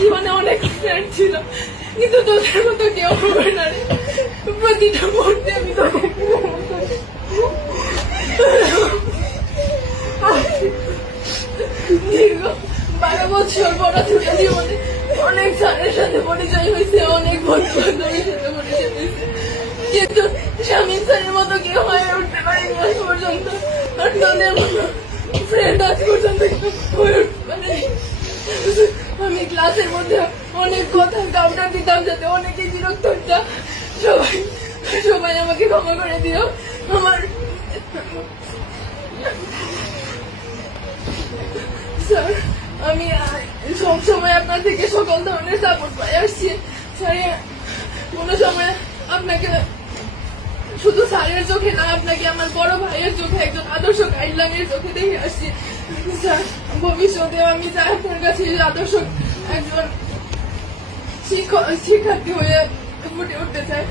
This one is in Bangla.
জীবনে অনেক ফ্রেন্ড ছিল, কিন্তু তোদের মতো কেউ হবে না রে। প্রতিটা মুহূর্তে আমি তোকে দীর্ঘ 12 বছর পড়াশোনা জীবনে অনেক স্যারের সাথে পরিচয় হয়েছে, অনেক বন্ধু বান্ধবের সাথে পরিচয় হয়েছে, কিন্তু স্বামী স্যারের মতো কেউ হয়ে উঠতে পারেনি আজ পর্যন্ত। আর তোদের মতো ফ্রেন্ড আজ পর্যন্ত হয়ে উঠতে পারেনি। আমি ক্লাসের মধ্যে অনেক কথা কাউন্টার দিতাম যাতে অনেকে বিরক্ত হতো। সবাই আমাকে ক্ষমা করে দিও। আমার স্যার, আমি সবসময় আপনার থেকে সকল ধরনের সাপোর্ট পাই আসছি স্যার। কোনো সময় আপনাকে শুধু স্যারের চোখে না, আপনাকে আমার বড় ভাইয়ের চোখে, একজন আদর্শ গাইডলাইনের চোখে দেখে আসছি স্যার। ভবিষ্যতে আমি চাই আপনার কাছে আদর্শ একজন শিক্ষার্থী হয়ে ফুটে উঠতে চাই।